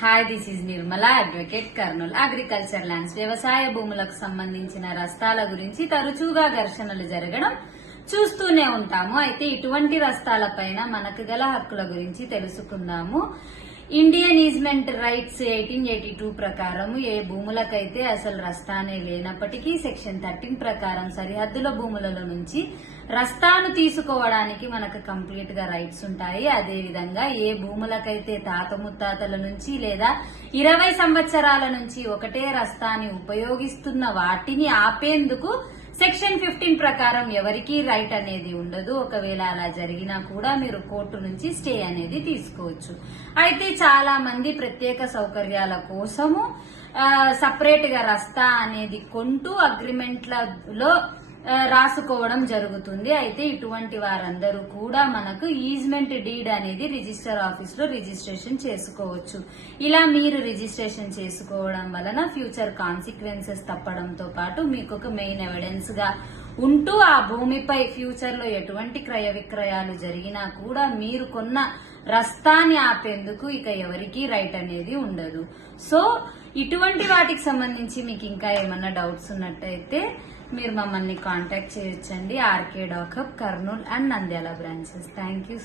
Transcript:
Hi, this is Nirmala, advocate, Kurnool. Agriculture lands, వ్యవసాయ భూములకు సంబంధించిన రస్తాల గురించి తరచుగా ఘర్షణలు జరగడం చూస్తూనే ఉంటాము. అయితే ఇటువంటి రస్తాలపైన మనకు గల హక్కుల గురించి తెలుసుకుందాము. ఇండియన్ ఈజ్మెంట్ రైట్స్ 1882 ప్రకారం ఏ భూములకైతే అసలు రస్తానే లేనప్పటికీ సెక్షన్ 13 ప్రకారం సరిహద్దుల భూములలో నుంచి రస్తాను తీసుకోవడానికి మనకు కంప్లీట్ గా రైట్స్ ఉంటాయి. అదే విధంగా ఏ భూములకైతే తాత ముత్తాతల నుంచి లేదా 20 సంవత్సరాల నుంచి ఒకటే రస్తాని ఉపయోగిస్తున్న వాటిని ఆపేందుకు సెక్షన్ 15 ప్రకారం ఎవరికీ రైట్ అనేది ఉండదు. ఒకవేళ అలా జరిగినా కూడా మీరు కోర్టు నుంచి స్టే అనేది తీసుకోవచ్చు. అయితే చాలా మంది ప్రత్యేక సౌకర్యాల కోసము సపరేట్ గా రస్తా అనేది కొంటూ అగ్రిమెంట్లలో రాసుకోవడం జరుగుతుంది. అయితే ఇటువంటి వారందరూ కూడా మనకు ఈజ్మెంట్ డీడ్ అనేది రిజిస్టర్ ఆఫీస్ లో రిజిస్ట్రేషన్ చేసుకోవచ్చు. ఇలా మీరు రిజిస్ట్రేషన్ చేసుకోవడం వలన ఫ్యూచర్ కాన్సిక్వెన్సెస్ తప్పడంతో పాటు మీకు ఒక మెయిన్ ఎవిడెన్స్ గా ఉంటూ ఆ భూమిపై ఫ్యూచర్ లో ఎటువంటి క్రయ విక్రయాలు జరిగినా కూడా మీరు కొన్న రస్తాని ఆపేందుకు ఇక ఎవరికీ రైట్ అనేది ఉండదు. సో ఇటువంటి వాటికి సంబంధించి మీకు ఇంకా ఏమన్నా డౌట్స్ ఉన్నట్టయితే మీరు మమ్మల్ని కాంటాక్ట్ చేయొచ్చండి. ఆర్కే డాకప్, Kurnool and Nandyal branches. Thank you.